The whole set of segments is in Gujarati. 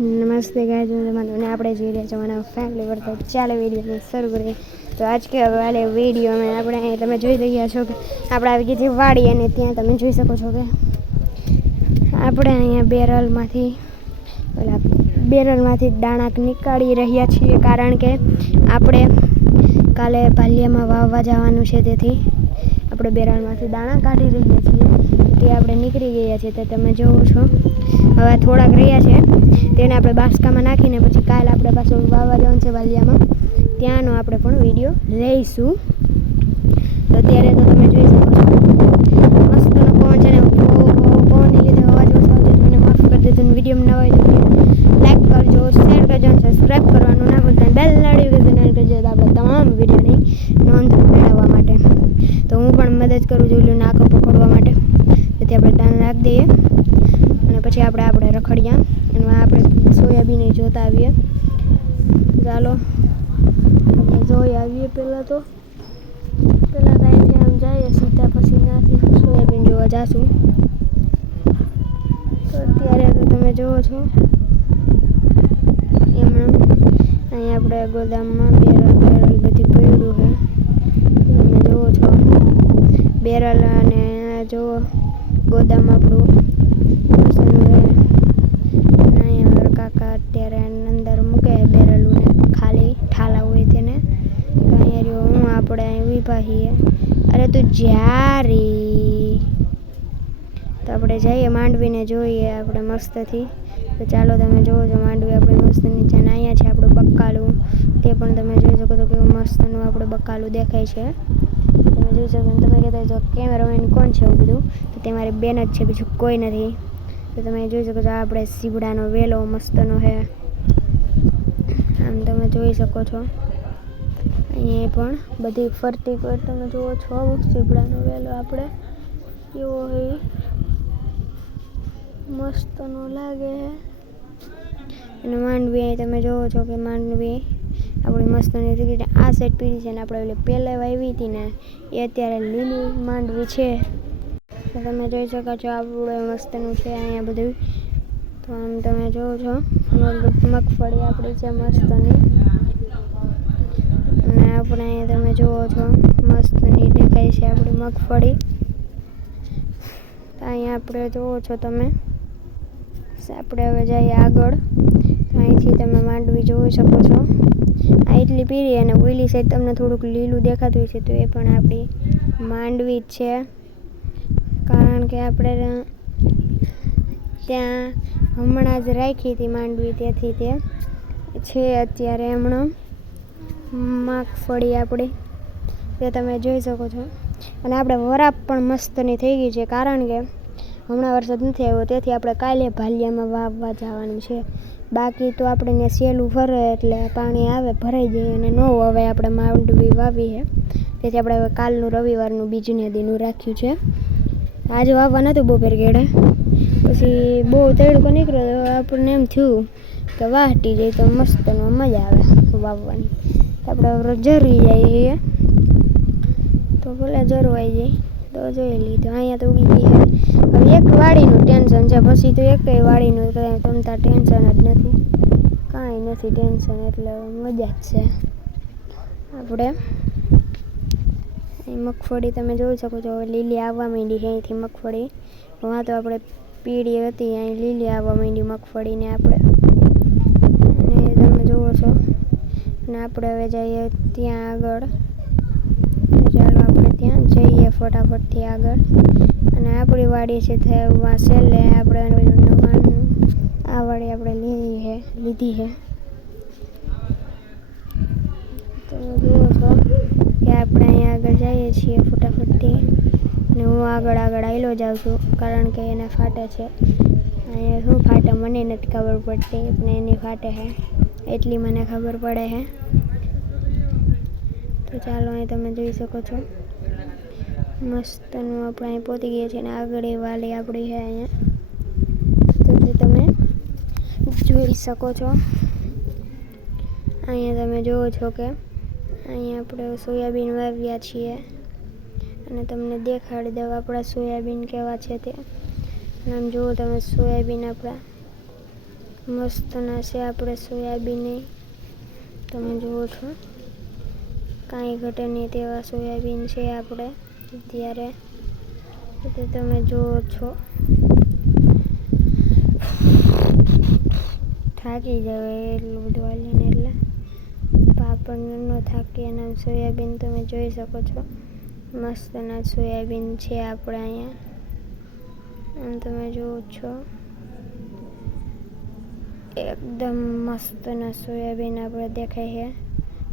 નમસ્તે ગાય તમારું આપણે જોઈ રહ્યા છો મારા ફેમિલી વર્તા ચાલે વીડિયો શરૂ કરીએ. તો આજ કે વાલે વિડીયોમાં આપણે અહીંયા તમે જોઈ રહ્યા છો કે આપણે આવી ગઈ છે વાડી અને ત્યાં તમે જોઈ શકો છો કે આપણે અહીંયા બેરલમાંથી, ઓલા બેરલમાંથી દાણા નીકાળી રહ્યા છીએ કારણ કે આપણે કાલે ભાલિયામાં વાવવા જવાનું છે, તેથી આપણે બેરલમાંથી દાણા કાઢી રહ્યા છીએ. તે આપણે નીકળી ગયા છીએ, તે તમે જોવો છો. હવે થોડાક રહ્યા છે. તેને આપણે બાસકામાં નાખીને પછી કાલ આપણે પાછું વાવવા જવાનું છે વાલિયામાં. ત્યાંનો આપણે પણ વીડિયો લઈશું. તો અત્યારે તો તમે જોઈ શકો છો. મસ્તનો પવન છે ને પવનની લીધે અવાજ ઓછો આવતો મને માફ કરી દેજો. અને વીડિયો નવા હોય લાઈક કરજો શેર કરજો અને સબસ્ક્રાઈબ કરવાનું ના ભૂલતા. બેલ લાડી વગર કરજો આપણે તમામ વિડીયોની નોંધ મેળવવા માટે. તો હું પણ મદદ કરું છું નાકો પકડવા માટે. જેથી આપણે દાન રાખી દઈએ. અને પછી આપણે આપણે રખડીયા. એમાં આપણે સોયાબીન જોતા આવીએ. ચાલો આપણે જોઈ આવીએ પહેલાં તો. પહેલાં તો અહીંથી આમ જઈએ, સીધા પછી ત્યાંથી સોયાબીન જોવા જાશું. તો અત્યારે તો તમે જુઓ છો. એમણે અહીં આપણે ગોદામમાં બેરલ બેરલ બધી પડ્યું છે. તમે જુઓ છો. બેરલ અને જુઓ ગોદામ આપણું કાકા અત્યારે અંદર મૂકે બેરલું ને ખાલી ઠાલા હોય તેને. તો અહીંયા હું આપણે અહીં ઊભા છીએ. અરે તું જ્યારે તો આપણે જઈએ માંડવીને જોઈએ આપણે મસ્તથી. તો ચાલો તમે છો માંડવી આપણે મસ્ત નીચે અહીંયા છે આપણું બક્કાલું. તે પણ તમે જોઈ શકો છો કેવું મસ્તનું આપણે બક્કાલું દેખાય છે. તમે જોઈ શકો તમે કહેતા છો કેમેરામેન કોણ છે? એવું બધું તો તે મારી બેન જ છે, બીજું કોઈ નથી. તો તમે જોઈ શકો છો આપણે સીબડાનો વેલો મસ્તનો છે. આમ તમે જોઈ શકો છો. અહીંયા પણ બધી ફરતી પર તમે જુઓ છો સીબડાનો વેલો આપણે. એવો હોય મસ્તનો લાગે અને માંડવી તમે જોવો છો કે માંડવી આપણી મસ્તની ટિકિટ આ સાઈડ પીળી છે ને આપણે ઓલી પહેલાં વાવી હતી ને, એ અત્યારે લીલી માંડવી છે. તો તમે જોઈ શકો છો આપણું મસ્તનું છે અહીંયા બધું. તો આમ તમે જોવો છો મગફળી આપણી છે મસ્તની. અને આપણે અહીંયા તમે જુઓ છો, મસ્તની દેખાય છે આપણી મગફળી. તો અહીંયા આપણે જુઓ છો તમે. આપણે હવે જઈએ આગળ. અહીંથી તમે માંડવી જોઈ શકો છો. આ એટલી પીળી અને ઓઈલી સાઈડ તમને થોડુંક લીલું દેખાતું છે તો એ પણ આપણી માંડવી જ છે. કારણ કે આપણે ત્યાં હમણાં જ રાખી હતી માંડવી તેથી તે. છે અત્યારે હમણાં. મગફળી આપણી. તે તમે જોઈ શકો છો. અને આપણે વરાપ પણ મસ્તની થઈ ગઈ છે. કારણ કે હમણાં વરસાદ નથી આવ્યો, તેથી આપણે કાલે ભાલિયામાં વાવવા જવાનું છે. બાકી તો આપણે ત્યાં સહેલું ફરે એટલે પાણી આવે, ભરાઈ જાય અને ન હવે આપણે માંડવી વાવી છે. તેથી આપણે હવે કાલનું રવિવારનું બીજને દીનું રાખ્યું છે. આજે વાવવા નહોતું બપોર ઘેડે પછી બહુ તડકો નીકળ્યો તો આપણને એમ થયું કે વાહટી જાય તો મસ્ત મજા આવે વાવવાની. તો આપણે હવે જરી જઈએ તો ભલે જરવાઈ જાય, તો જોઈ લીધું. અહીંયા તો ઉગી ગઈ હવે એક વાડીનું ટેન્શન છે. પછી તો એકય વાડીનું તમતા ટેન્શન જ નથી. કાંઈ નથી ટેન્શન એટલે મજા જ છે. આપણે મગફળી તમે જોઈ શકો છો. લીલી આવવા માંડી છે અહીંથી મગફળી. વાં તો આપણે પીળી હતી, અહીં લીલી આવવા માંડી મગફળીને આપણે. અને તમે જુઓ છો. અને આપણે હવે જઈએ ત્યાં આગળ. ચાલો, આપણે ત્યાં જઈએ ફટાફટથી આગળ. અને આપણી વાડી છે તે છેલ્લે આપણે નવાણું આ વાડી આપણે લીધી છે લીધી છે તો જુઓ છો કે આપણે અહીંયા આગળ જઈએ છીએ ફટાફટથી. ને હું આગળ આગળ આવેલો જાઉં છું, કારણ કે એને ફાટે છે. અહીંયા શું ફાટે મને નથી ખબર પડતી, પણ એની ફાટે છે એટલી મને ખબર પડે છે તો ચાલો અહીં તમે જોઈ શકો છો. મસ્તનું આપણે અહીં પહોંચી ગયા છીએ અને આગળ એ વાલી આપણી છે અહીંયા. તો તમે જોઈ શકો છો, અહીંયા તમે જુઓ છો કે અહીંયા આપણે સોયાબીન વાવ્યા છીએ. અને તમને દેખાડી દઉં આપણા સોયાબીન કેવા છે તે. આમ જુઓ તમે સોયાબીન આપણા મસ્તના છે આપણે સોયાબીન તમે જુઓ છો. કાંઈ ઘટે નહીં તેવા સોયાબીન છે આપણે. અત્યારે તે તમે જુઓ છો. થાકી જવાય એટલું બધું હાલીને એટલે પાપડ ન થાકી અને સોયાબીન તમે જોઈ શકો છો. મસ્તના સોયાબીન છે આપણે અહીંયા. આમ તમે જુઓ છો. એકદમ મસ્તના સોયાબીન આપણે દેખાય છે.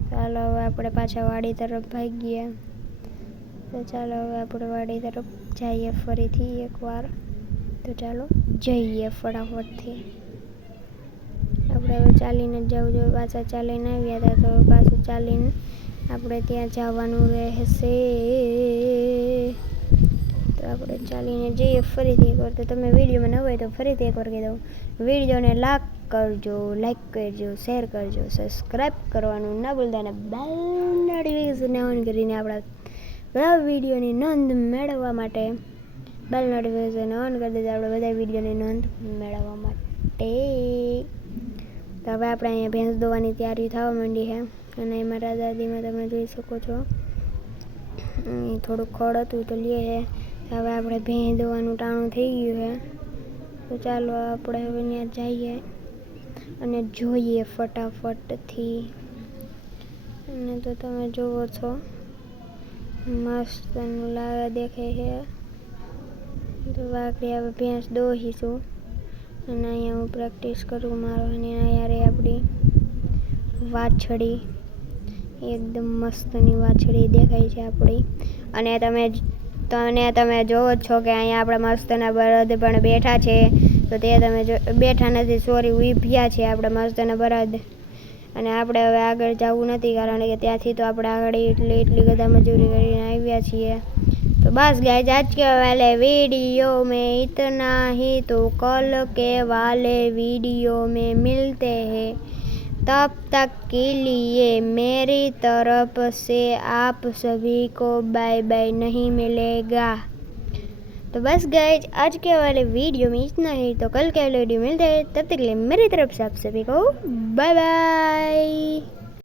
ચાલો હવે આપણે પાછા વાડી તરફ ભાગીએ. તો ચાલો હવે આપણે વાડી તરફ જઈએ ફરીથી એકવાર. તો ચાલો, જઈએ ફટાફટથી. આપણે હવે ચાલીને જ જવું જોઈએ, પાછા ચાલીને આવ્યા હતા તો પાછું ચાલીને આપણે ત્યાં જવાનું રહેશે. તો આપણે ચાલીને જઈએ ફરીથી એકવાર. તો તમે વિડીયોમાં ન હોય તો ફરીથી એકવાર કહી દઉં. વિડીયોને લાઈક કરજો લાઈક કરજો, શેર કરજો, સબસ્ક્રાઈબ કરવાનું ના ભૂલતા અને બેલ નોટિફિકેશન ઓન કરીને આપણા બધા વિડીયોની નોંધ મેળવવા માટે બેલ નોટિફિકેશન ઓન કરી દેજો આપણે બધા વિડીયોની નોંધ મેળવવા માટે. તો હવે આપણે અહીંયા ભેંસ દોવાની તૈયારી થવા માંડી છે અને એમાં દાદીમાં તમે જોઈ શકો છો. થોડુંક ખડ હતું તો લઈએ છે. હવે આપણે ભેંસ દોવાનું ટાણું થઈ ગયું છે. તો ચાલો આપણે હવે ત્યાં જઈએ અને જોઈએ ફટાફટથી. અને તો તમે જુઓ છો. મસ્ત લાગે દેખાય છે. તો વાકડી હવે ભેંસ દોહીશું. અને અહીંયા હું પ્રેક્ટિસ કરું મારો અને અહીંયા આપણી વાછડી. એકદમ મસ્તની વાછડી દેખાય છે આપણી. અને તમે તને તમે જોવો છો કે અહીંયા આપણા મસ્તના બળદ પણ બેઠા છે. તો તે તમે જો, બેઠા નથી સોરી ઉભ્યા છે આપણા મસ્તના બળદ. અને આપણે હવે આગળ જવું નથી કારણ કે ત્યાંથી તો આપણે આગળ એટલી એટલી બધા મજૂરી કરીને આવ્યા છીએ तो बस गाइस आज के वाले वीडियो में इतना ही तो कल के वाले वीडियो में मिलते हैं तब तक के लिए मेरी तरफ से आप सभी को बाय बाय नहीं मिलेगा तो बस गाइज आज के वाले वीडियो में इतना ही तो कल के वाले वीडियो मिलते हैं तब तक के लिए मेरी तरफ से आप सभी को बाय बाय